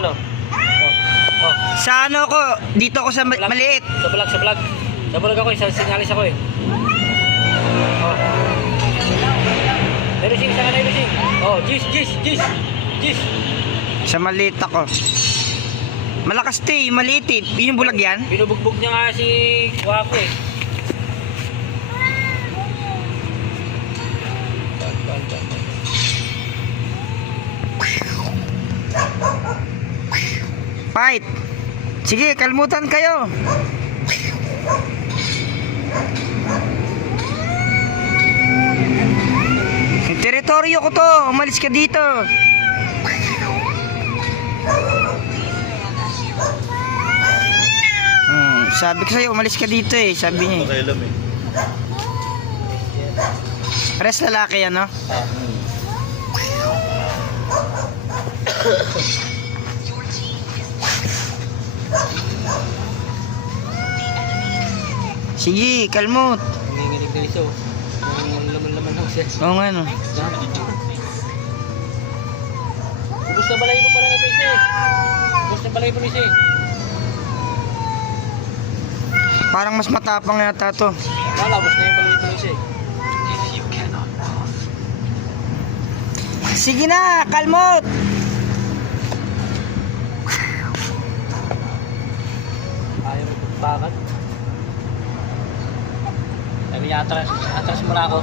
ano. Oh. Sa ano ko, dito ako sa maliit. Sa vlog. Sa vlog ako, sinyalis ako eh. Oh. Nerusing, saan ka nerusing? Oh, Gis. Sa maliit ako. Malakas to eh, maliit eh. Yung bulag yan? Binubugbog niya nga si Wapo eh. Fight! Sige, kalmutan kayo. Yung teritoryo ko to, umalis ka dito. Sabi ko sa'yo, umalis ka dito eh, sabi niya. Pakailam eh. Pares lalaki yan, no? Sige, kalmot. Nanginginig na iso. Laman-laman lang siya. Oo nga, no? Ubus na balay mo pala na ito isa eh. Ubus na balay mo isa eh. Parang mas matapang yata to. Wala, ubus na yung balay mo isa eh. Sige na, kalmot. Ayaw mo pagbakat. Sabi niya, atras mo na ako.